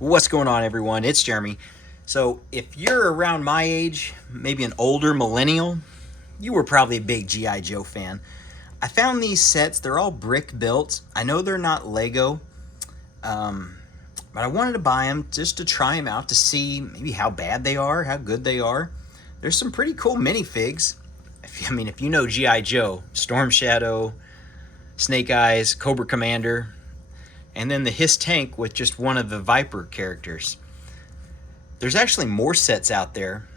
What's going on, everyone? It's Jeremy. So if you're around my age, maybe an older millennial, you were probably a big G.I. Joe fan. I found these sets. They're all brick built. I know they're not Lego, but I wanted to buy them just to try them out to see maybe how bad they are, how good they are. There's some pretty cool minifigs. If you know G.I. Joe, Storm Shadow, Snake Eyes, Cobra Commander, and then the Hiss tank with just one of the Viper characters. There's actually more sets out there.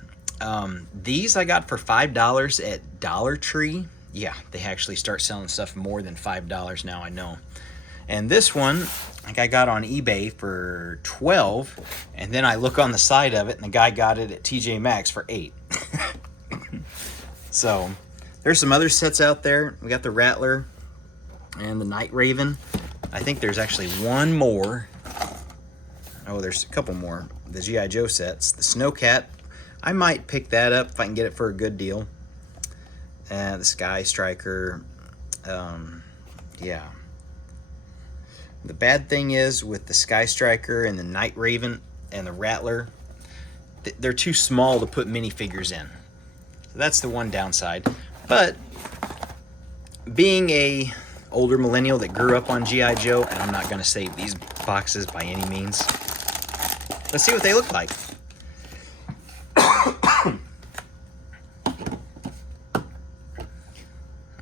These I got for $5 at Dollar Tree. Yeah, they actually start selling stuff more than $5 now, I know. And this one, I got on eBay for $12, and then I look on the side of it, and the guy got it at TJ Maxx for $8. So, there's some other sets out there. We got the Rattler and the Night Raven. I think there's actually one more. Oh, there's a couple more. The G.I. Joe sets. The Snowcat. I might pick that up if I can get it for a good deal. The Sky Striker. Yeah. The bad thing is with the Sky Striker and the Night Raven and the Rattler, they're too small to put minifigures in. So that's the one downside. But being a older millennial that grew up on G.I. Joe, and I'm not going to save these boxes by any means. Let's see what they look like.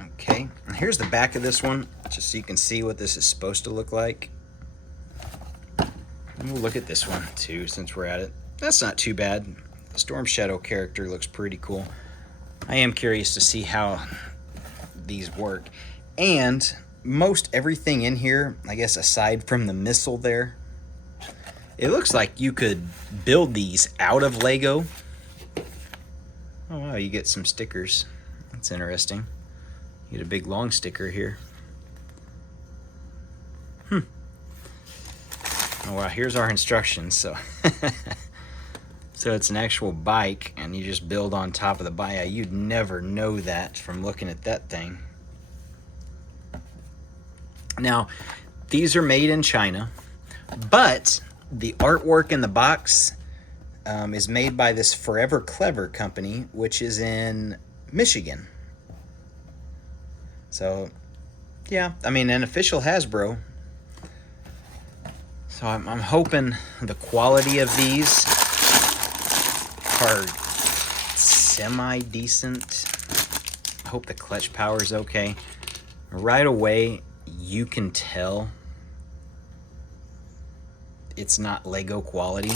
Okay, and here's the back of this one, just so you can see what this is supposed to look like. And we'll look at this one too, since we're at it. That's not too bad. The Storm Shadow character looks pretty cool. I am curious to see how these work. And most everything in here, I guess aside from the missile there, it looks like you could build these out of Lego. Oh wow, you get some stickers. That's interesting. You get a big long sticker here. Oh wow, here's our instructions. So so it's an actual bike, and you just build on top of the bike. You'd never know that from looking at that thing. Now, these are made in China, but the artwork in the box is made by this Forever Clever company, which is in Michigan. So, yeah, an official Hasbro. So I'm hoping the quality of these are semi-decent. I hope the clutch power is okay. Right away, you can tell it's not Lego quality.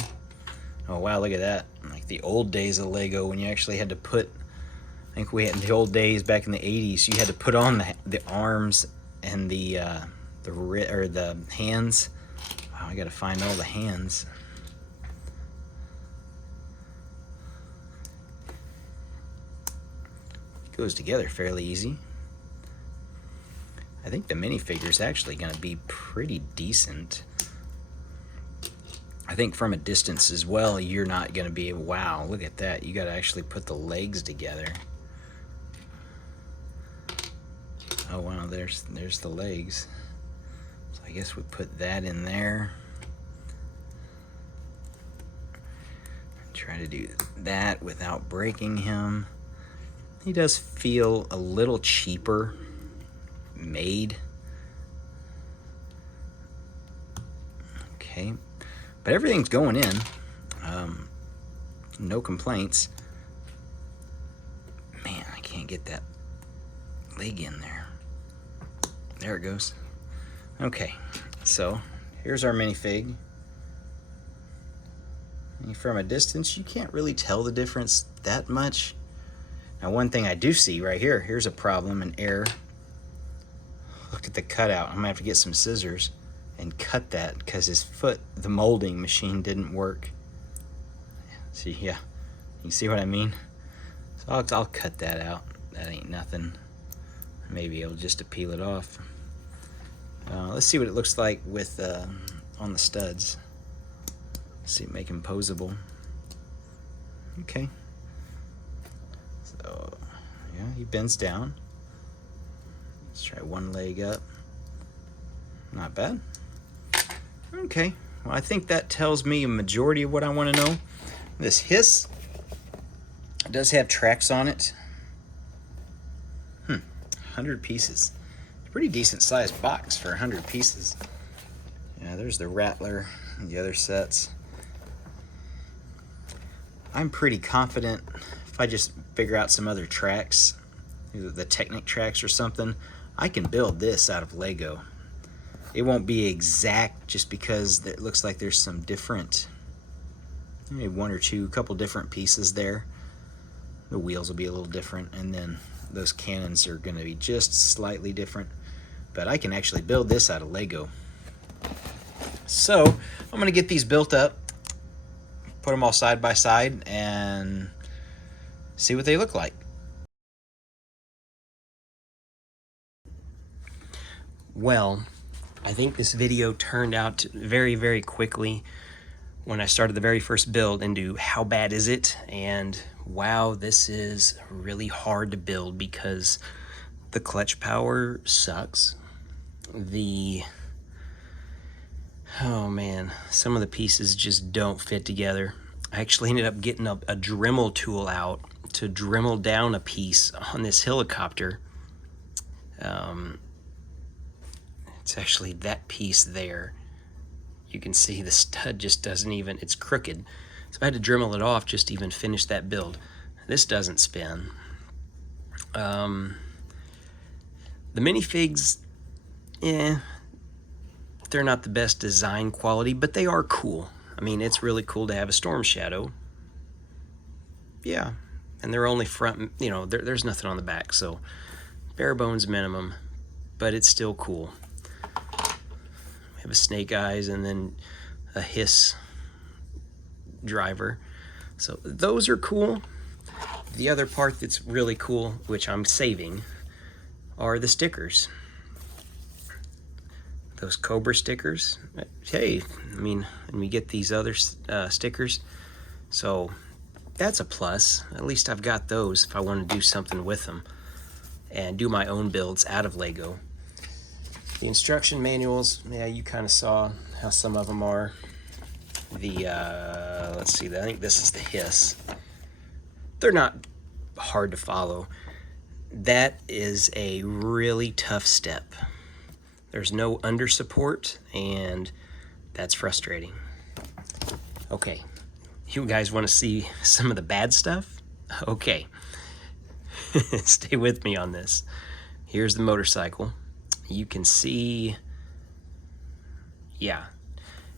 Oh wow, look at that. Like the old days of Lego when you actually had to put, I think we had in the old days back in the 80s, you had to put on the arms and the hands. Wow, I gotta find all the hands. It goes together fairly easy. I think the minifigure is actually going to be pretty decent. I think from a distance as well, you're not going to be, wow, look at that. You got to actually put the legs together. Oh, wow, there's the legs. So I guess we put that in there. Try to do that without breaking him. He does feel a little cheaper made. Okay, but everything's going in. No complaints. Man, I can't get that leg in there. There it goes. Okay, so here's our minifig. And from a distance, you can't really tell the difference that much. Now, one thing I do see right here, here's a problem, an error. Look at the cutout. I'm gonna have to get some scissors and cut that because his foot, the molding machine didn't work. See, yeah, you see what I mean? So I'll cut that out. That ain't nothing. Maybe I'll just peel it off. Let's see what it looks like with on the studs. Let's see, make him posable. Okay. So yeah, he bends down. Let's try one leg up. Not bad. Okay, Well, I think that tells me a majority of what I want to know. This hiss does have tracks on it. 100 pieces. Pretty decent sized box for 100 pieces. Yeah, there's the Rattler and the other sets. I'm pretty confident if I just figure out some other tracks, either the Technic tracks or something, I can build this out of Lego. It won't be exact just because it looks like there's some different, maybe one or two, couple different pieces there. The wheels will be a little different, and then those cannons are going to be just slightly different. But I can actually build this out of Lego. So I'm going to get these built up, put them all side by side, and see what they look like. Well, I think this video turned out very, very quickly when I started the very first build into how bad is it, and wow, this is really hard to build because the clutch power sucks. Oh man, some of the pieces just don't fit together. I actually ended up getting a Dremel tool out to Dremel down a piece on this helicopter. It's actually that piece there. You can see the stud just doesn't even, it's crooked. So I had to Dremel it off just to even finish that build. This doesn't spin. The minifigs, they're not the best design quality, but they are cool. I mean, it's really cool to have a Storm Shadow. Yeah, and they're only front, you know, there's nothing on the back, so bare bones minimum, but it's still cool. We have a Snake Eyes and then a Hiss driver. So those are cool. The other part that's really cool, which I'm saving, are the stickers. Those Cobra stickers. Hey, I mean, and we get these other stickers. So that's a plus. At least I've got those if I want to do something with them and do my own builds out of Lego. The instruction manuals, yeah, you kind of saw how some of them are. The, let's see, I think this is the Hiss. They're not hard to follow. That is a really tough step. There's no under support, and that's frustrating. Okay, you guys want to see some of the bad stuff? Okay, stay with me on this. Here's the motorcycle. You can see, yeah,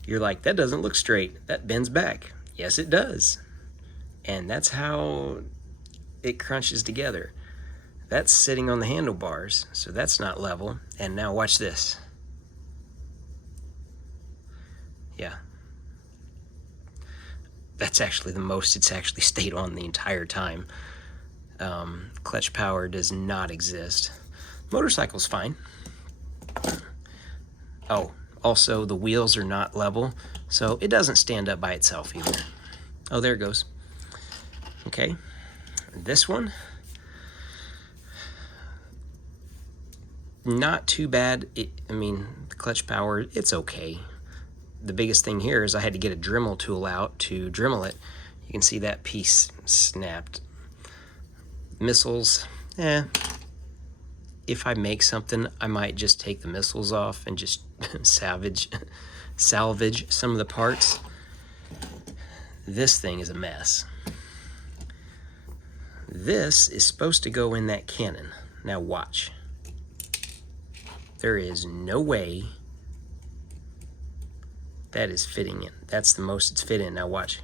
you're like, that doesn't look straight. That bends back. Yes, it does. And that's how it crunches together. That's sitting on the handlebars, so that's not level. And now watch this. Yeah. That's actually the most it's actually stayed on the entire time. Clutch power does not exist. Motorcycle's fine. Oh, also the wheels are not level, so it doesn't stand up by itself either. Oh, there it goes. Okay, this one, not too bad. I mean, the clutch power, it's okay. The biggest thing here is I had to get a Dremel tool out to Dremel it. You can see that piece snapped. Missiles, if I make something, I might just take the missiles off and just salvage some of the parts. This thing is a mess. This is supposed to go in that cannon. Now watch. There is no way that is fitting in. That's the most it's fit in. Now watch.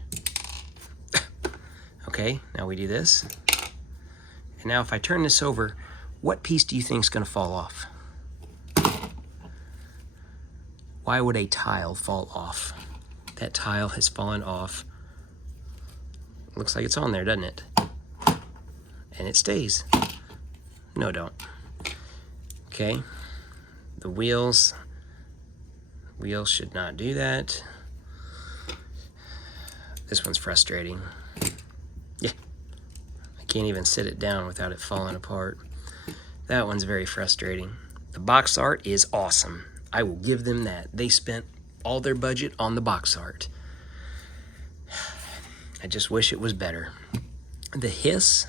Okay, now we do this. And now if I turn this over, what piece do you think is going to fall off? Why would a tile fall off? That tile has fallen off. Looks like it's on there, doesn't it? And it stays. No, don't. Okay. The wheels. Wheels should not do that. This one's frustrating. Yeah. I can't even sit it down without it falling apart. That one's very frustrating. The box art is awesome. I will give them that. They spent all their budget on the box art. I just wish it was better. The hiss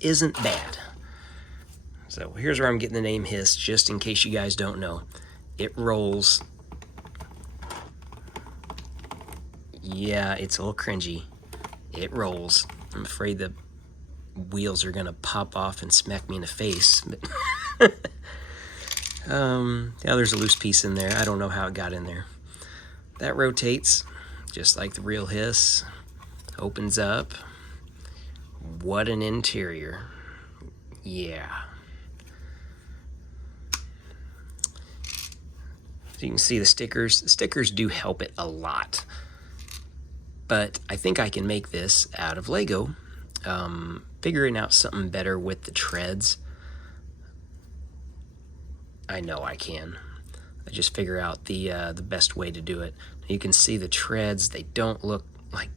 isn't bad. So here's where I'm getting the name Hiss, just in case you guys don't know. It rolls. Yeah, it's a little cringy. It rolls. I'm afraid the wheels are gonna pop off and smack me in the face. But yeah, there's a loose piece in there. I don't know how it got in there. That rotates, just like the real Hiss. Opens up. What an interior. Yeah. So you can see the stickers. The stickers do help it a lot. But I think I can make this out of Lego. Figuring out something better with the treads. I know I can. I just figure out the best way to do it. You can see the treads. They don't look like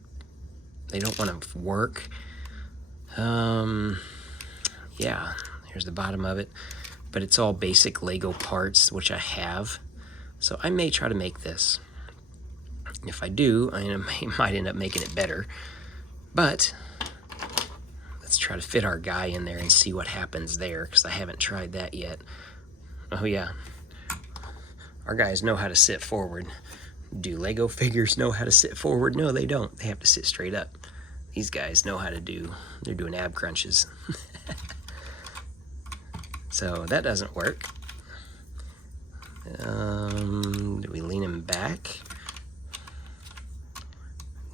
they don't want to work. Yeah, here's the bottom of it. But it's all basic Lego parts, which I have. So I may try to make this. If I do, I might end up making it better. But let's try to fit our guy in there and see what happens there, because I haven't tried that yet. Oh yeah, our guys know how to sit forward. Do Lego figures know how to sit forward? No, they don't. They have to sit straight up. These guys know how to they're doing ab crunches. So that doesn't work. Do we lean him back?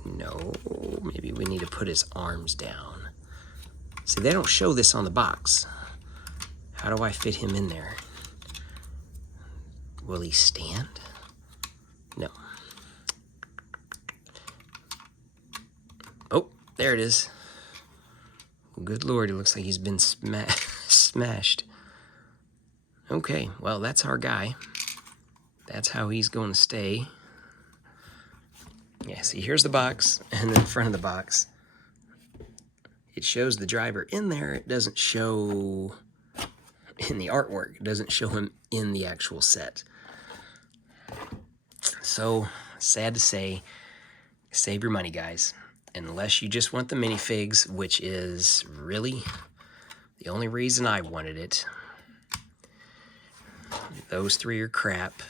No, maybe we need to put his arms down. See, they don't show this on the box. How do I fit him in there? Will he stand? No. Oh, there it is. Good Lord, it looks like he's been smashed. Okay, well, that's our guy. That's how he's going to stay. Yeah, see, here's the box, and then in front of the box, it shows the driver in there. It doesn't show in the artwork. It doesn't show him in the actual set. So, sad to say, save your money, guys. Unless you just want the minifigs, which is really the only reason I wanted it. Those three are crap.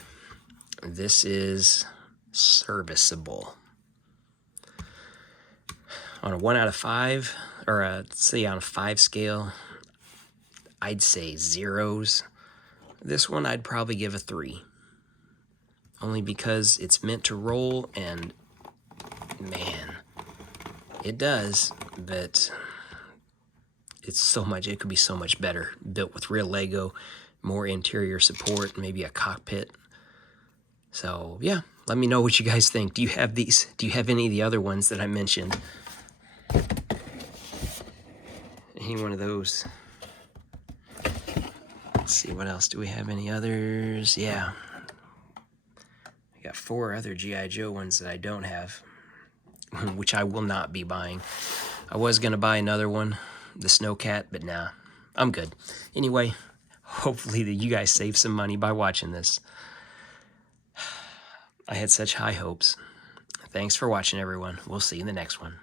This is serviceable. On a 1 out of 5, or say on a 5 scale, I'd say zeros. This one I'd probably give a 3. Only because it's meant to roll, and man, it does, but it's so much, it could be so much better. Built with real Lego, more interior support, maybe a cockpit. So yeah, let me know what you guys think. Do you have these? Do you have any of the other ones that I mentioned? Any one of those? Let's see, what else? Do we have any others? Yeah. I got 4 other G.I.Joe ones that I don't have, which I will not be buying. I was going to buy another one, the Snowcat, but nah, I'm good. Anyway, hopefully that you guys save some money by watching this. I had such high hopes. Thanks for watching, everyone. We'll see you in the next one.